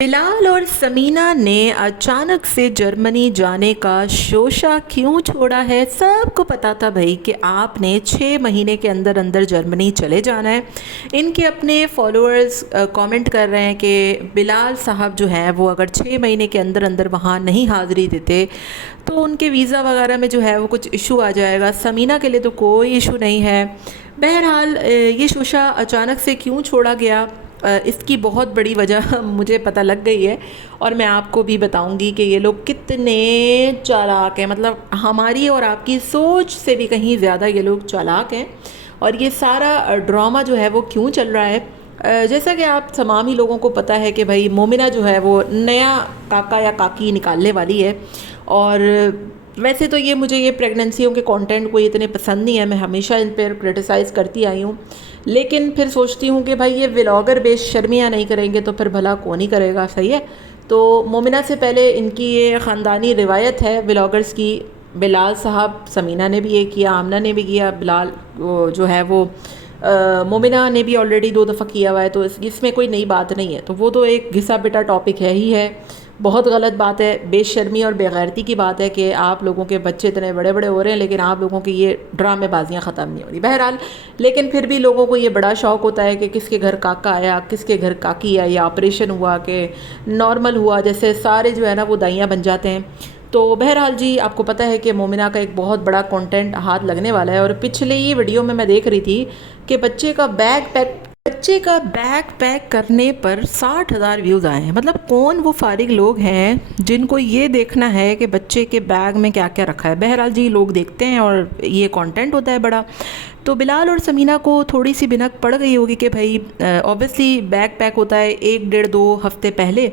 बिलाल और समीना ने अचानक से जर्मनी जाने का शोशा क्यों छोड़ा है। सबको पता था भाई कि आपने 6 महीने के अंदर अंदर जर्मनी चले जाना है। इनके अपने फॉलोअर्स कमेंट कर रहे हैं कि बिलाल साहब जो हैं वो अगर 6 महीने के अंदर अंदर वहाँ नहीं हाज़िरी देते तो उनके वीज़ा वगैरह में जो है वो कुछ इशू आ जाएगा। समीना के लिए तो कोई इशू नहीं है। बहरहाल ये शोशा अचानक से क्यों छोड़ा गया, इसकी बहुत बड़ी वजह मुझे पता लग गई है और मैं आपको भी बताऊंगी कि ये लोग कितने चालाक हैं। मतलब हमारी और आपकी सोच से भी कहीं ज़्यादा ये लोग चालाक हैं। और ये सारा ड्रामा जो है वो क्यों चल रहा है, जैसा कि आप तमाम ही लोगों को पता है कि भाई मोमिना जो है वो नया काका या काकी निकालने वाली है। और वैसे तो मुझे प्रेगनेंसियों के कंटेंट कोई इतने पसंद नहीं है, मैं हमेशा इन पर क्रिटिसाइज़ करती आई हूँ। लेकिन फिर सोचती हूँ कि भाई ये व्लॉगर बेशर्मियाँ नहीं करेंगे तो फिर भला कौन ही करेगा, सही है। तो मोमिना से पहले इनकी ये ख़ानदानी रिवायत है व्लॉगर्स की। बिलाल साहब, समीना ने भी ये किया, आमना ने भी किया, बिलाल जो है वो मोमिना ने भी ऑलरेडी 2 दफ़ा किया हुआ है। तो इसमें कोई नई बात नहीं है। तो वो तो एक घिसा पिटा टॉपिक है ही है। बहुत गलत बात है, बेशर्मी और बेगैरती की बात है कि आप लोगों के बच्चे इतने बड़े बड़े हो रहे हैं लेकिन आप लोगों की ये ड्रामेबाजियाँ ख़त्म नहीं हो रही। बहरहाल, लेकिन फिर भी लोगों को ये बड़ा शौक़ होता है कि किसके घर काका आया, किसके घर काकी आई, या ऑपरेशन हुआ कि नॉर्मल हुआ, जैसे सारे जो है ना वो दाइयाँ बन जाते हैं। तो बहरहाल जी, आपको पता है कि मोमिना का एक बहुत बड़ा कंटेंट हाथ लगने वाला है। और पिछले ही वीडियो में मैं देख रही थी कि बच्चे का बैग पैक करने पर 60,000 व्यूज़ आए हैं। मतलब कौन वो फारिग लोग हैं जिनको ये देखना है कि बच्चे के बैग में क्या क्या रखा है। बहरहाल जी, लोग देखते हैं और ये कंटेंट होता है बड़ा। तो बिलाल और समीना को थोड़ी सी भिनक पड़ गई होगी कि भाई ऑब्वियसली बैग पैक होता है 1 डेढ़ 2 हफ्ते पहले।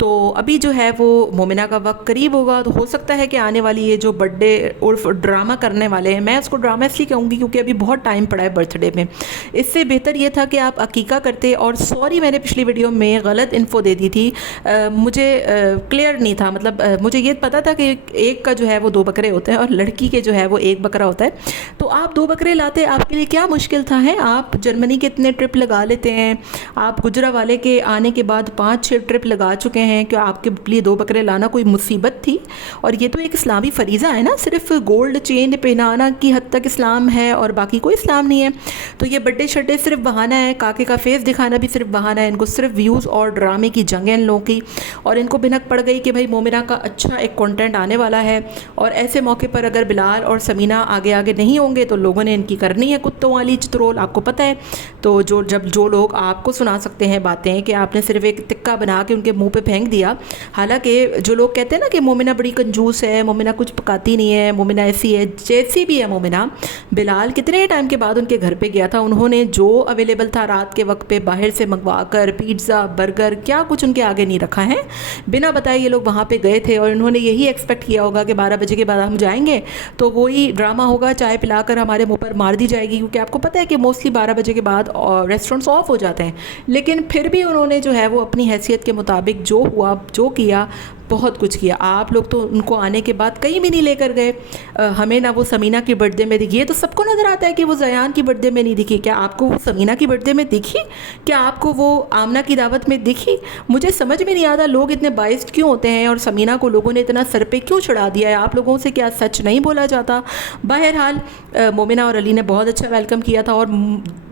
तो अभी जो है वो मोमिना का वक्त करीब होगा, तो हो सकता है कि आने वाली ये जो बर्थडे उर्फ ड्रामा करने वाले हैं, मैं उसको ड्रामा इसलिए कहूँगी क्योंकि अभी बहुत टाइम पड़ा है बर्थडे में। इससे बेहतर ये था कि आप अकीका करते। और सॉरी, मैंने पिछली वीडियो में गलत इन्फो दे दी थी, मुझे क्लियर नहीं था। मतलब मुझे ये पता था कि एक का जो है वो 2 बकरे होते हैं और लड़की के जो है वो 1 बकरा होता है। तो आप 2 बकरे लाते, आपके लिए क्या मुश्किल था। है आप जर्मनी के इतने ट्रिप लगा लेते हैं, आप गुजरा वाले के आने के बाद 5-6 ट्रिप लगा चुके हैं, कि आपके लिए 2 बकरे लाना कोई मुसीबत थी। और ये तो एक इस्लामी फ़रीज़ा है ना, सिर्फ गोल्ड चेन पहनाना की हद तक इस्लाम है और बाकी कोई इस्लाम नहीं है। तो ये बर्थडे शड्डे सिर्फ बहाना है, काके का फेस दिखाना भी सिर्फ बहाना है। इनको सिर्फ व्यूज़ और ड्रामे की जंग है इन लोगों की। और इनको भिनक पड़ गई कि भाई मोमिना का अच्छा एक कंटेंट आने वाला है और ऐसे मौके पर अगर बिलाल और समीना आगे आगे नहीं होंगे तो लोगों ने इनकी करनी है कुत्तों वाली चित्रोल, आपको पता है। तो जो लोग आपको सुना सकते हैं बातें कि आपने सिर्फ एक तिक्का बना के उनके मुँह पर फेंक दिया। हालांकि जो लोग कहते हैं ना कि मोमिना बड़ी कंजूस है, मोमिना कुछ पकाती नहीं है, मोमिना ऐसी है, जैसी भी है मोमिना, बिलाल कितने टाइम के बाद उनके घर पे गया था। उन्होंने जो अवेलेबल था रात के वक्त पे बाहर से मंगवा कर पिज़्ज़ा बर्गर क्या कुछ उनके आगे नहीं रखा है। बिना बताए ये लोग वहाँ पे गए थे और इन्होंने यही एक्सपेक्ट किया होगा कि 12 बजे के बाद हम जाएंगे तो वही ड्रामा होगा, चाय पिलाकर हमारे मुँह पर मार दी जाएगी। क्योंकि आपको पता है कि मोस्टली 12 बजे के बाद रेस्टोरेंट्स ऑफ हो जाते हैं। लेकिन फिर भी उन्होंने जो है वो अपनी हैसियत के मुताबिक जो हुआ जो किया, बहुत कुछ किया। आप लोग तो उनको आने के बाद कहीं भी नहीं लेकर गए। हमें ना वो समीना की बर्थडे में दिखी। ये तो सबको नज़र आता है कि वो ज़यान की बर्थडे में नहीं दिखी। क्या आपको वो समीना की बर्थडे में दिखी? क्या आपको वो आमना की दावत में दिखी? मुझे समझ में नहीं आता लोग इतने बाइस्ड क्यों होते हैं और समीना को लोगों ने इतना सर पे क्यों चढ़ा दिया है। आप लोगों से क्या सच नहीं बोला जाता? बहरहाल मोमिना और अली ने बहुत अच्छा वेलकम किया था और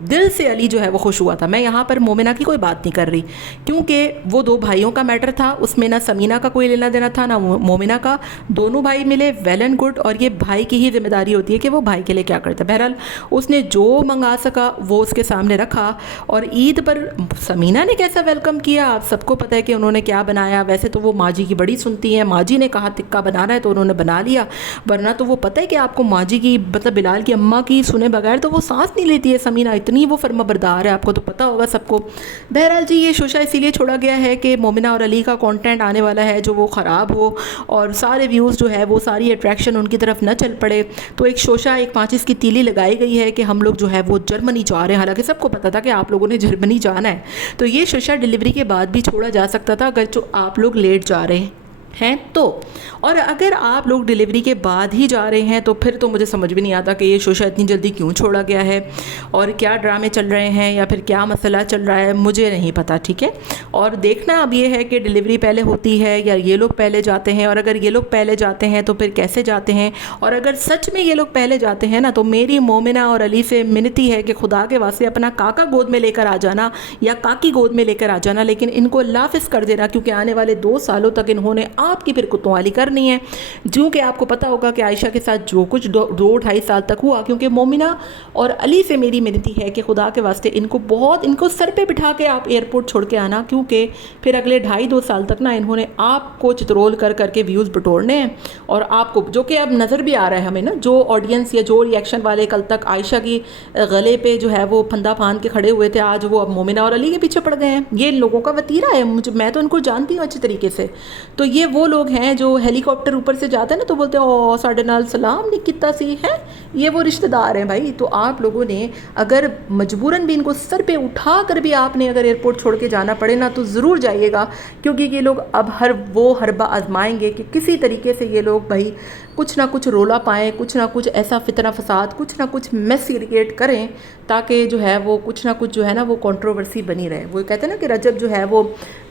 दिल से अली जो है वो खुश हुआ था। मैं यहाँ पर मोमिना की कोई बात नहीं कर रही क्योंकि वो 2 भाइयों का मैटर था, उसमें ना समीना का कोई लेना देना था ना मोमिना का। दोनों भाई मिले, वेल एंड गुड। और ये भाई की ही जिम्मेदारी होती है कि वो भाई के लिए क्या करता है। बहरहाल उसने जो मंगा सका वो उसके सामने रखा। और ईद पर समीना ने कैसा वेलकम किया आप सबको पता है कि उन्होंने क्या बनाया। वैसे तो वो माँ जी की बड़ी सुनती हैं, माँ जी ने कहा तिक्का बनाना है तो उन्होंने बना लिया, वरना तो वो पता है कि आपको माँ जी की मतलब बिलाल की अम्मा की सुने बगैर तो वो सांस नहीं लेती है समीना, इतनी वो फर्माबरदार है, आपको तो पता होगा सबको। बहरहाल जी, ये शोशा इसीलिए छोड़ा गया है कि मोमिना और अली का कंटेंट आने वाला है जो वो ख़राब हो और सारे व्यूज़ जो है वो सारी अट्रैक्शन उनकी तरफ न चल पड़े। तो एक शोशा, एक माचिस की तीली लगाई गई है कि हम लोग जो है वो जर्मनी जा रहे हैं। हालांकि सबको पता था कि आप लोगों ने जर्मनी जाना है। तो ये शोशा डिलीवरी के बाद भी छोड़ा जा सकता था अगर जो आप लोग लेट जा रहे हैं। हैं तो। और अगर आप लोग डिलीवरी के बाद ही जा रहे हैं तो फिर तो मुझे समझ भी नहीं आता कि ये शोशा इतनी जल्दी क्यों छोड़ा गया है और क्या ड्रामे चल रहे हैं या फिर क्या मसला चल रहा है, मुझे नहीं पता, ठीक है। और देखना अब ये है कि डिलीवरी पहले होती है या ये लोग पहले जाते हैं, और अगर ये लोग पहले जाते हैं तो फिर कैसे जाते हैं, और अगर सच में ये लोग पहले जाते हैं ना तो मेरी मोमिना और अली से मिन्नती है कि खुदा के वास्ते अपना काका गोद में लेकर आ जाना या काकी गोद में लेकर आ जाना, लेकिन इनको लाफिस कर देना, क्योंकि आने वाले 2 सालों तक इन्होंने आपकी फिर कुतवाली करनी है। जो कि आपको पता होगा कि आयशा के साथ जो कुछ 2-2.5 साल तक हुआ, क्योंकि मोमिना और अली से मेरी मिन्नती है कि खुदा के वास्ते इनको सर पे बिठा के आप एयरपोर्ट छोड़ के आना, क्योंकि फिर अगले 2.5-2 साल तक ना इन्होंने आपको चित्रोल कर करके व्यूज़ बटोरने हैं। और आपको जो कि अब नज़र भी आ रहा है हमें ना, जो ऑडियंस या जो रिएक्शन वाले कल तक आयशा की गले पे जो है वो फंदा फान के खड़े हुए थे, आज वो अब मोमिना और अली के पीछे पड़ गए हैं। ये लोगों का वतीरा है, मैं तो इनको जानती हूँ अच्छी तरीके से। तो ये वो लोग हैं जो हेलीकॉप्टर ऊपर से जाते हैं ना तो बोलते हैं ओ साढ़े नाल सलाम नहीं किता सी है, ये वो रिश्तेदार हैं भाई। तो आप लोगों ने अगर मजबूरन भी इनको सर पे उठा कर भी आपने अगर एयरपोर्ट छोड़ के जाना पड़े ना तो ज़रूर जाइएगा, क्योंकि ये लोग अब वो हरबा आजमाएंगे कि किसी तरीके से ये लोग भाई कुछ ना कुछ रोला पाएँ, कुछ ना कुछ ऐसा फितना फसाद, कुछ ना कुछ मेस क्रिएट करें, ताकि जो है वो कुछ ना कुछ जो है ना वो कंट्रोवर्सी बनी रहे। वो कहते हैं ना कि रजब जो है वो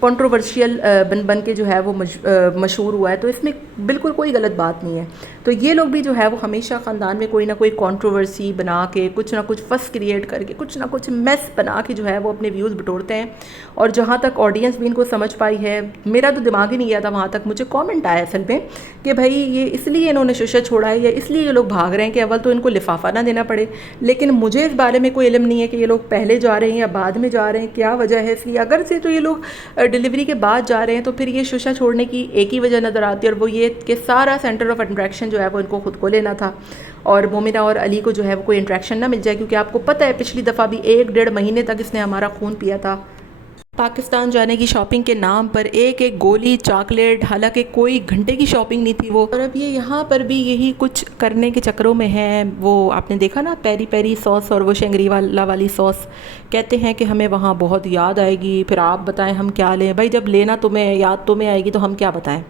कंट्रोवर्शियल बन के जो है वो मशहूर हुआ है, तो इसमें बिल्कुल कोई गलत बात नहीं है। तो ये लोग भी जो है वो हमेशा ख़ानदान में कोई ना कोई कंट्रोवर्सी बना के, कुछ ना कुछ फस क्रिएट करके, कुछ ना कुछ मेस बना के जो है वो अपने व्यूज़ बटोरते हैं। और जहाँ तक ऑडियंस भी इनको समझ पाई है, मेरा तो दिमाग ही नहीं गया था वहाँ तक, मुझे कमेंट आया असल में कि भाई ये इसलिए इन्होंने शोशा छोड़ा है या इसलिए ये लोग भाग रहे हैं कि अव्वल तो इनको लिफाफा ना देना पड़े। लेकिन मुझे इस बारे में कोई इल्म नहीं है कि ये लोग पहले जा रहे हैं या बाद में जा रहे हैं, क्या वजह है इसकी। अगर से तो ये लोग डिलीवरी के बाद जा रहे हैं तो फिर ये शोशा छोड़ने की एक ही वजह नज़र आती है, और वो ये कि सारा सेंटर ऑफ इंट्रैक्शन जो है वो इनको खुद को लेना था और मोमिना और अली को जो है वो कोई इंट्रैक्शन ना मिल जाए। क्योंकि आपको पता है पिछली दफ़ा भी 1-1.5 महीने तक इसने हमारा खून पिया था पाकिस्तान जाने की शॉपिंग के नाम पर, एक एक गोली चॉकलेट, हालांकि कोई घंटे की शॉपिंग नहीं थी वो। और अब ये यहाँ पर भी यही कुछ करने के चक्करों में है। वो आपने देखा ना पेरी पेरी सॉस और वो शंगरी वाला वाली सॉस, कहते हैं कि हमें वहाँ बहुत याद आएगी, फिर आप बताएं हम क्या लें। भाई जब लेना तुम्हें याद तुम्हें आएगी तो हम क्या बताएं।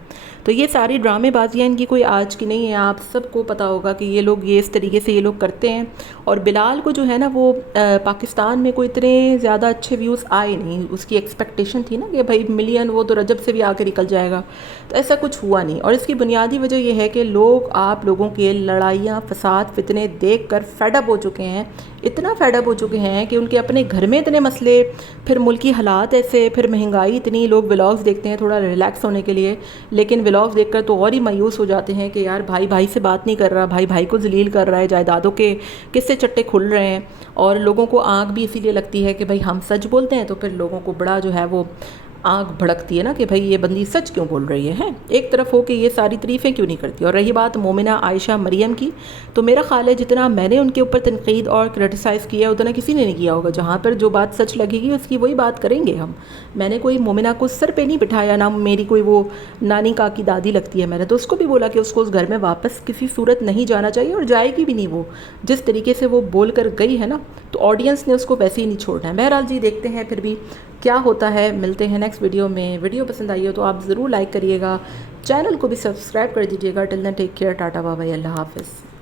तो ये सारी ड्रामेबाजियाँ इनकी कोई आज की नहीं है, आप सबको पता होगा कि ये लोग ये इस तरीके से ये लोग करते हैं। और बिलाल को जो है ना वो पाकिस्तान में कोई इतने ज़्यादा अच्छे व्यूज़ आए नहीं, उसकी एक्सपेक्टेशन थी ना कि भाई मिलियन वो तो रजब से भी आके निकल जाएगा, तो ऐसा कुछ हुआ नहीं। और इसकी बुनियादी वजह यह है कि लोग आप लोगों के लड़ाइयाँ फसाद फितने देख कर फेडअप हो चुके हैं, इतना फेडअप हो चुके हैं कि उनके अपने घर में इतने मसले, फिर मुल्की हालात ऐसे, फिर महंगाई इतनी, लोग व्लॉग्स देखते हैं थोड़ा रिलैक्स होने के लिए, लेकिन व्लॉग्स देखकर तो और ही मायूस हो जाते हैं कि यार भाई भाई से बात नहीं कर रहा, भाई भाई को जलील कर रहा है, जायदादों के किस्से चट्टे खुल रहे हैं। और लोगों को आँख भी इसीलिए लगती है कि भाई हम सच बोलते हैं, तो फिर लोगों को बड़ा जो है वो आँख भड़कती है ना कि भाई ये बंदी सच क्यों बोल रही है, एक तरफ हो कि ये सारी तारीफ़ें क्यों नहीं करती। और रही बात मोमिना आयशा मरियम की, तो मेरा ख्याल है जितना मैंने उनके ऊपर तनकीद और क्रिटिसाइज़ किया उतना किसी ने नहीं किया होगा। जहाँ पर जो बात सच लगेगी उसकी वही बात करेंगे हम। मैंने कोई मोमिना को सर पे नहीं बिठाया, ना मेरी कोई वो नानी काकी दादी लगती है, मैंने तो उसको भी बोला कि उसको उस घर में वापस किसी सूरत नहीं जाना चाहिए और जाएगी भी नहीं। वो जिस तरीके से वो बोल कर गई है ना, तो ऑडियंस ने उसको वैसे ही नहीं छोड़ना है। बहरहाल जी देखते हैं फिर भी क्या होता है, मिलते हैं नेक्स्ट वीडियो में। वीडियो पसंद आई हो तो आप ज़रूर लाइक करिएगा, चैनल को भी सब्सक्राइब कर दीजिएगा। Till then take care, tata bye bye, अल्लाह हाफ़िज़।